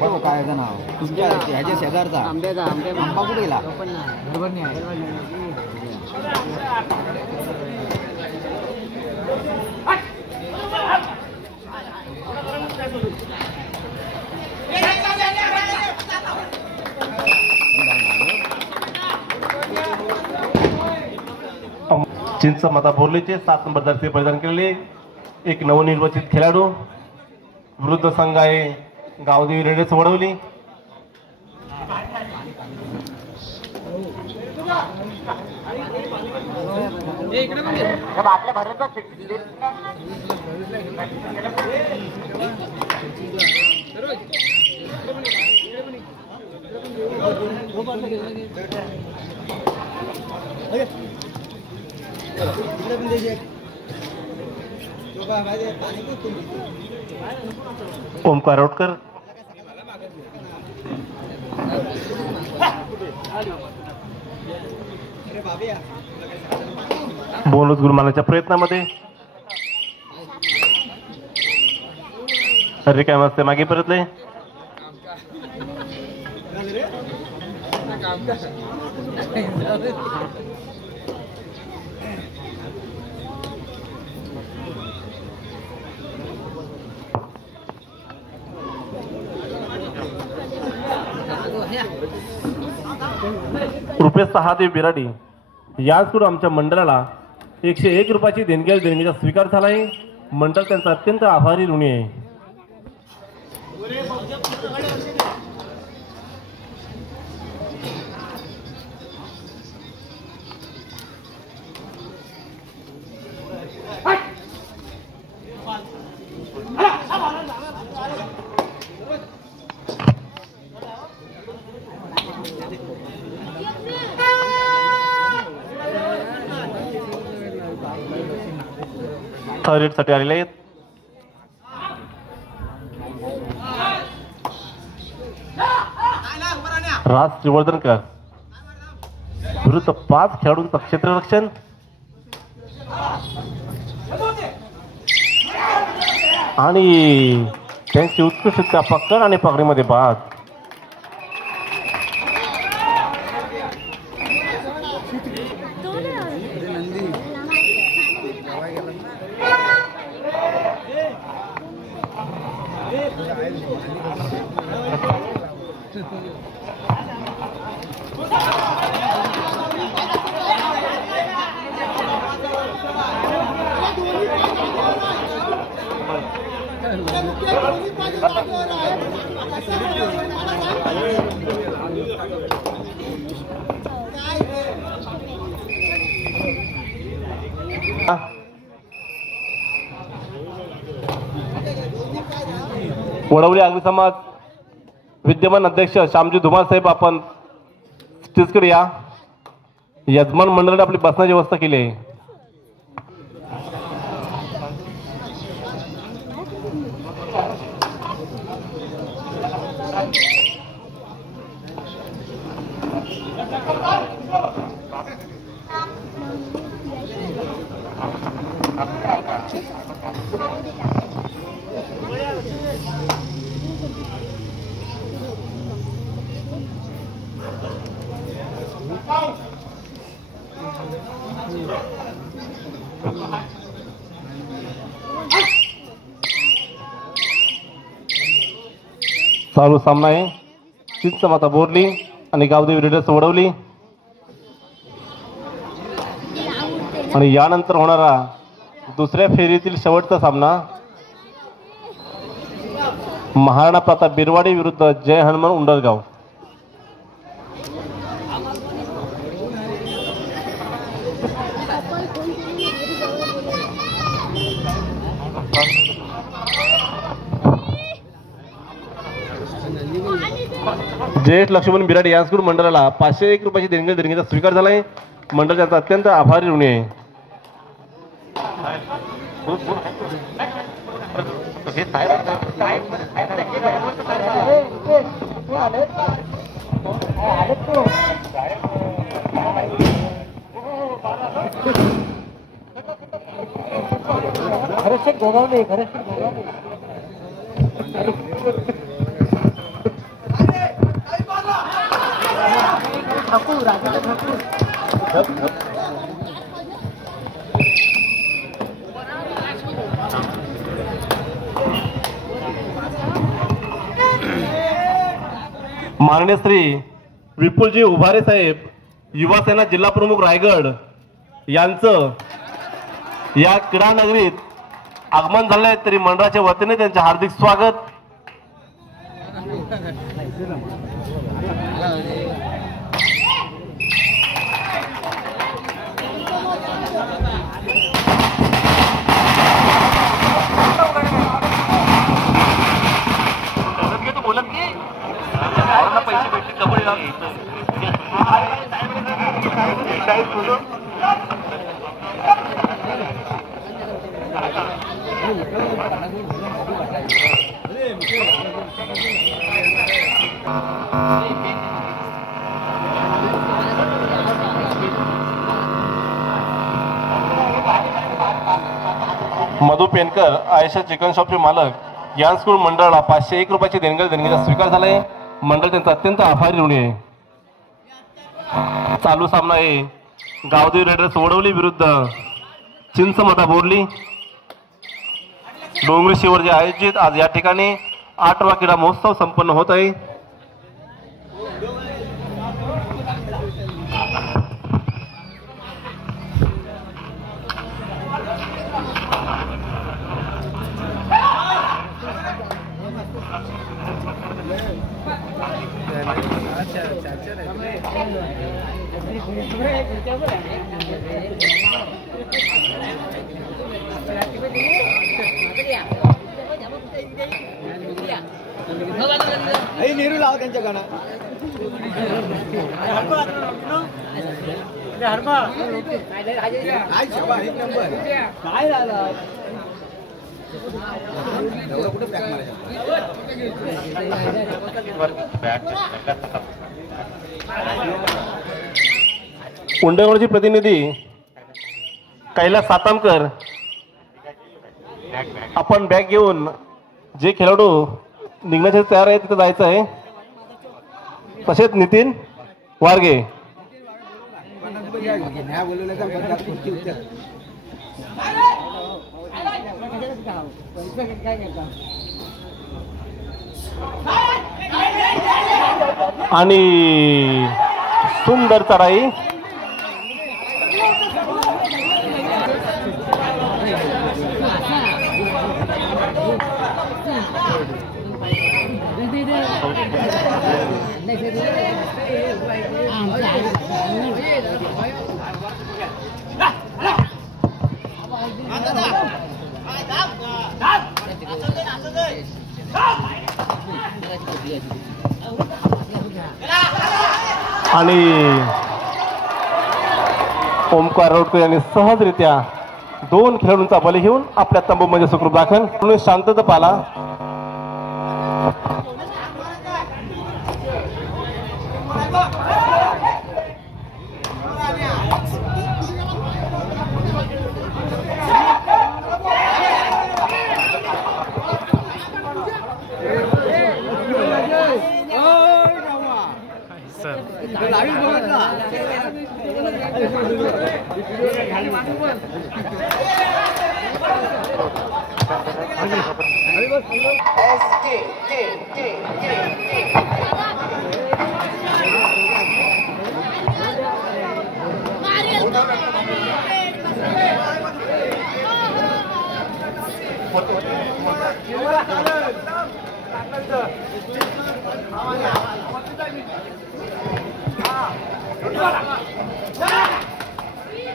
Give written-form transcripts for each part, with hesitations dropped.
तो काय याचं नाव तुमच्या ह्याच्या शेजारचा आंबा कुठे गेला चिंच माता बोर्लीचे 7 नंबर जर्सी परिधान केलेले एक नवनिर्वाचित खेळाडू विरुद्ध संघ आहे गावदेवी रेडर्स वडवली. ओमकार रोटकर बोनस गुलमानाच्या प्रयत्नामध्ये रिकाम असते मागे परतले. रुपेश सहादेव बिराडी याचकडून आमच्या मंडळाला 101 रुपयाची देणगीचा स्वीकार झाला आहे. मंडळ त्यांचा अत्यंत आभारी ऋणी आहे. थर्ड रेट साठी आलेले आहेत. राज श्रीवर्धनकर विरुद्ध 5 खेळाडूंचं क्षेत्ररक्षण आणि त्यांची उत्कृष्टता पकड आणि पकडीमध्ये बाद. वडवली अग्निसमाज विद्यमान अध्यक्ष श्यामजी धुमाळ साहेब आपण स्टेजकडे या. यजमान मंडळाने आपली बसण्याची व्यवस्था केली आहे. चालू सामना आहे चिंच माता बोर्ली आणि गावदेवी रेडर्स वडवली. आणि यानंतर होणारा दुसऱ्या फेरीतील शेवटचा सामना महाराणा प्रताप बिरवाडी विरुद्ध जय हनुमान उंडरगाव. जयेश लक्ष्मण बिराडी यांच्याकडून मंडळाला 501 रुपयाची देणगीचा स्वीकार झाला आहे. मंडळ त्यांचा अत्यंत आभारी ऋणी आहे. माननीय श्री विपुलजी उभारे साहेब, युवा सेना जिल्हा प्रमुख रायगड यांचं या क्रीडा नगरीत आगमन झालंय, तरी मंडळाच्या वतीने त्यांचे हार्दिक स्वागत. पैसे भेटले कबड्डी मधु पेनकर आयशा चिकन शॉपचे मालक यांस्कूल मंडळाला 501 रुपयाची देणगीचा स्वीकार झालाय. मंडळ त्यांचा अत्यंत आभारी ऋणी आहे. चालू सामना आहे गावदेवी रायडर्स वडवली विरुद्ध चिंचमता बोरली डोंगरी शिवरजे आयोजित आज या ठिकाणी 8वा क्रीडा महोत्सव संपन्न होत आहे. नेहरू लाव त्यांच्या गाणं काय झालं उंडगडचे प्रतिनिधी कैलास सातामकर, आपण बॅग घेऊन जे खेळाडू निघण्याचे तयार आहे तिथे जायचं आहे. तसेच नितीन वारगे आणि सुंदर चराई आणि ओमकार रोडकर यांनी सहजरित्या 2 खेळाडूंचा बली घेऊन आपल्या तंबूमध्ये सुखरूप दाखल. म्हणून शांतता पाला.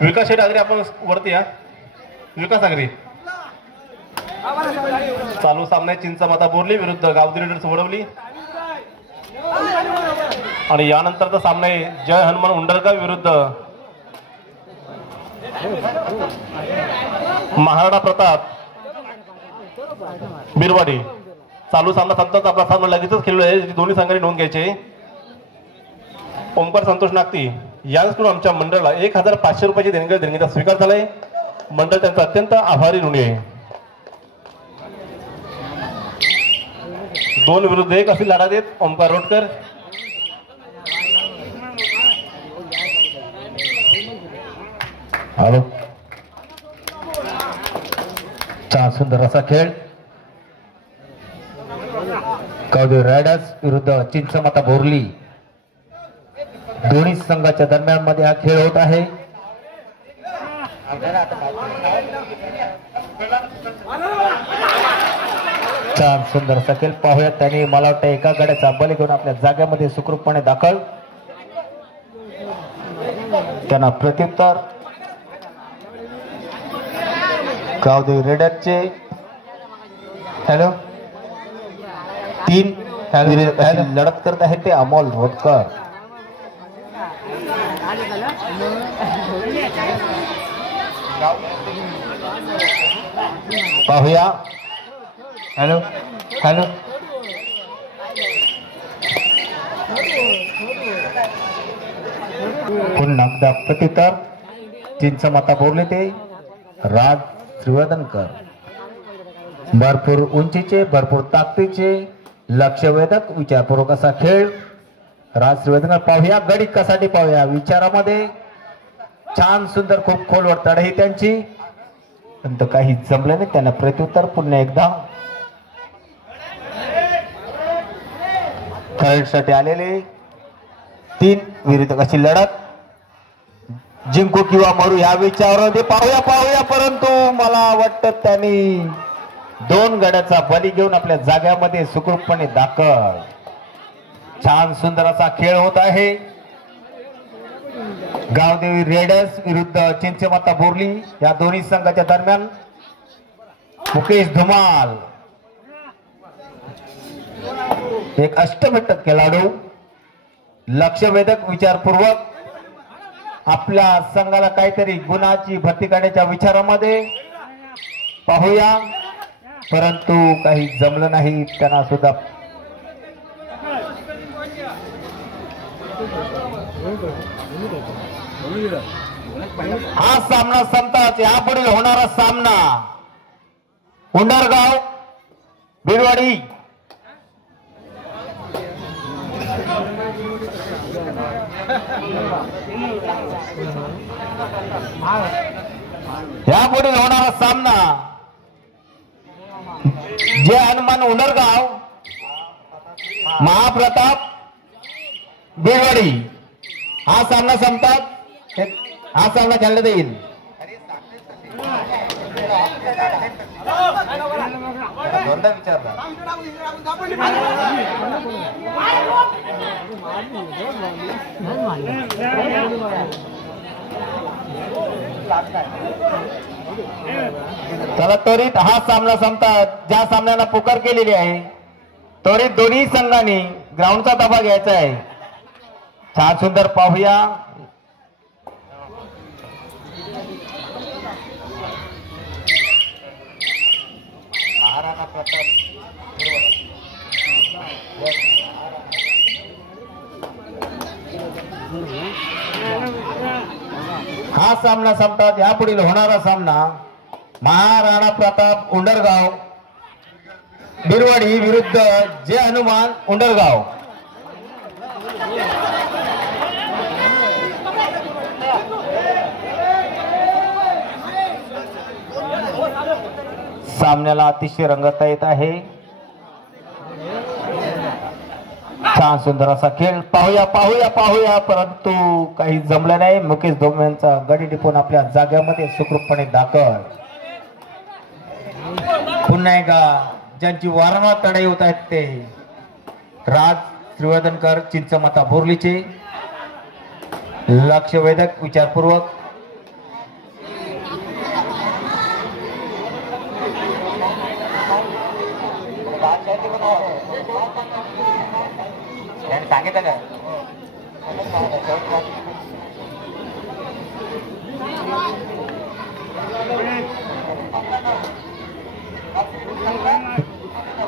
विकास शेठ आगरे, आपण वरती या. विकास आगरे. चालू सामन्यात चिंचमाता बोरली विरुद्ध गावदेवी रायडर्स वडवली आणि यानंतरचा सामना आहे जय हनुमान उंडरगाव विरुद्ध महाराणा प्रताप बिरवाडी. चालू सामना संपताच आपला सामना लगेचच खेळलो आहे. दोन्ही संघांनी नोंद घ्यायचे. ओमकार संतोष नागती यांकडून आमच्या मंडळाला 1500 रुपयाची देणगीचा स्वीकार झालाय. मंडळ त्यांचा अत्यंत आभारी ऋणी आहे. 2 विरुद्ध 1 अशी लढा देत ओमकार रोडकर हॅलो, छान सुंदर असा खेळ. गावदेवी रायडर्स विरुद्ध चिंचमाता बोर्ली दोन्ही संघाच्या दरम्यान मध्ये हा खेळ होत आहे. छान सुंदर असा खेळ पाहूया. त्यांनी मला वाटतं एका गड्याचा बली घेऊन आपल्या जाग्यामध्ये सुखरूपपणे दाखल. त्यांना प्रत्युत्तर गावदेवी रेडरचे. हॅलो, 3 लढत करत आहेत ते अमोल रोटकर. पाहूया. हॅलो हॅलो, पुन्हा एकदा प्रत्युत्तर चिंचमाता बोलले ते राज श्रीवर्धनकर. भरपूर उंचीचे, भरपूर ताकदीचे, लक्षवेधक, विचारपूर्वक असा खेळ. राज श्रीवर्धनकर. पाहूया गडी कसाठी पाहूया विचारामध्ये. छान सुंदर, खूप खोलवर तडही त्यांची, पण काही जमलं नाही. त्यांना प्रत्युत्तर पुन्हा एकदा खेळासाठी आलेले 3 विरुद्ध अशी लढत. जिंकू किंवा मरू या विचारामध्ये पाहूया. परंतु मला वाटतं त्यांनी 2 गड्याचा बली घेऊन आपल्या जाग्यामध्ये सुखरूपपणे दाखल. छान सुंदर असा खेळ होत आहे. गावदेवी रेडर्स विरुद्ध चिंचमाता बोर्ली या दोन्ही संघाच्या दरम्यान. मुकेश धुमाल एक अष्टमिटक खेळाडू, लक्षवेधक, विचारपूर्वक आपल्या संघाला काहीतरी गुणाची भरती करण्याच्या विचारामध्ये. पाहूया, परंतु काही जमलं नाही. त्यांना सुद्धा हा सामना संपताच यापुढील होणारा सामना उंडरगाव बिरवाडी यापुढील होणारा सामना जे हनुमान उंडरगाव महाप्रताप बिरवाडी. हा सामना संपतात हा सामना खेळण्यात येईल. चला त्वरित हा सामना संपतात. ज्या सामन्याला पुकार केलेली आहे त्वरित दोन्ही संघांनी ग्राउंडचा ताबा घ्यायचा आहे. छान सुंदर पाहूया. हा सामना संपतात यापुढील होणारा सामना महाराणा प्रताप उंडरगाव बिरवाडी विरुद्ध जे हनुमान उंडरगाव. सामन्याला अतिशय रंगता येत आहे. छान सुंदर असा खेळ. पाहूया परंतु काही जमलं नाही. मुकेश धोम यांचा गडी टिपून आपल्या जाग्यामध्ये सुखरूपपणे दाखल. पुन्हा एकदा ज्यांची वारंवार तडाई होत आहेत ते राज श्रीवर्धनकर चिंचमाता बोर्लीचे, लक्षवेधक, विचारपूर्वक.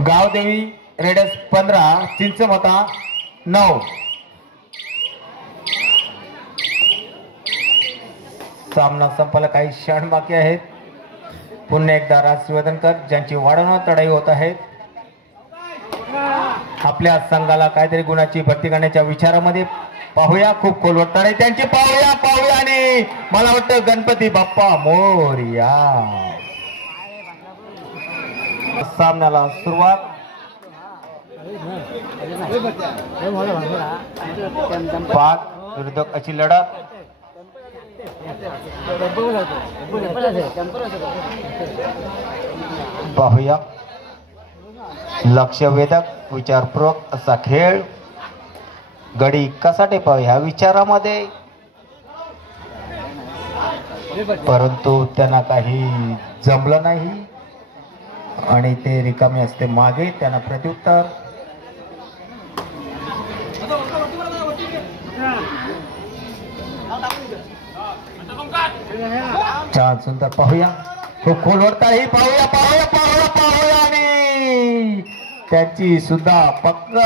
गावदेवी रेडर्स 15 चिंचमाता 9. सामना संपायला काही क्षण बाकी आहेत. पुन्हा एकदा राज श्रीवर्धनकर ज्यांची वाढवणार तडाई होत आहेत. आपल्या संघाला काहीतरी गुणाची भरती करण्याच्या विचारामध्ये पाहूया. खूप खोल वाटणार आहे त्यांची. पाहूया आणि मला वाटतं गणपती बाप्पा मोरया. सामन्याला सुरुवात. पाक विरुद्ध अशी लढत. पाहूया लक्षवेधक विचारपूर्वक असा खेळ. गडी कसा टेपावा ह्या विचारामध्ये, परंतु त्यांना काही जमलं नाही आणि ते रिकामे असते मागे. त्यांना प्रत्युत्तर. छान सुंदर. पाहूया खूप खोलवरताही. पाहूया आणि त्याची सुद्धा पकड.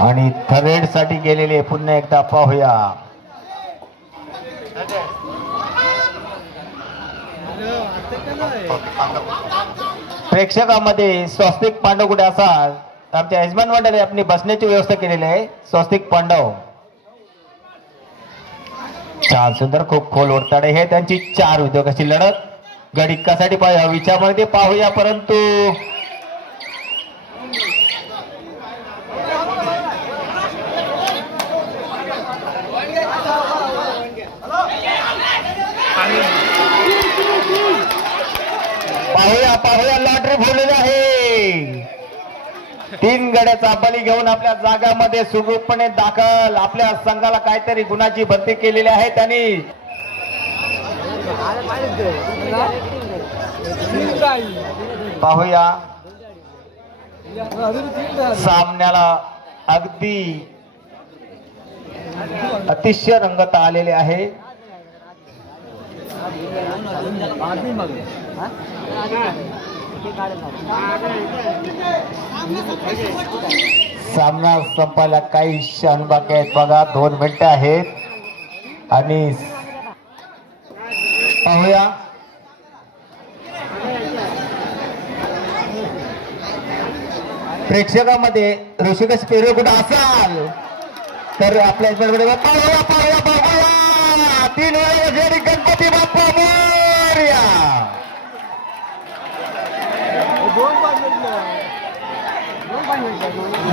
आणि थर्ड साठी गेलेले पुन्हा एकदा पाहूया. प्रेक्षकांमध्ये स्वस्तिक पांडव कुठे असाल, आमच्या यजमान मंडळी आपली बसण्याची व्यवस्था केलेली आहे. स्वस्तिक पांडव. छान सुंदर. खूप खोल ओरताडे हे त्यांची 4 उद्योगाची लढत. गडी कशासाठी पाहूया विचारामध्ये पाहूया, परंतु पाहूया लॉटरी फोडलेली आहे. 3 गड्याचा बली घेऊन आपल्या जागामध्ये सुखरूपपणे दाखल. आपल्या संघाला काहीतरी गुणाची भरती केलेली आहे त्यांनी. पाहूया सामन्याला अगदी अतिशय रंगत आलेले आहे. सामना संपायला काही क्षण बाकी आहेत बघा. 2 मिनिटं आहेत आणि पाहूया प्रेक्षकांमध्ये ऋषिकेश पेरे कुठे असाल तर आपल्या पाहूया 3 वेळा गणपती बाप्पा मोरया.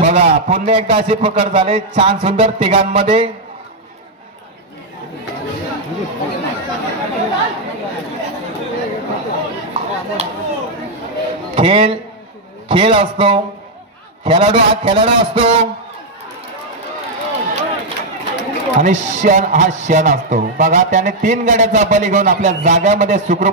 बघा पुन्हा एकदा अशी पकड झाले. छान सुंदर तिघांमध्ये. खेळ असतो. खेळाडू हा खेळाडू असतो आणि क्षण हा क्षण असतो. बघा त्याने 3 गड्याचा बली घेऊन आपल्या जाग्यामध्ये सुखरूप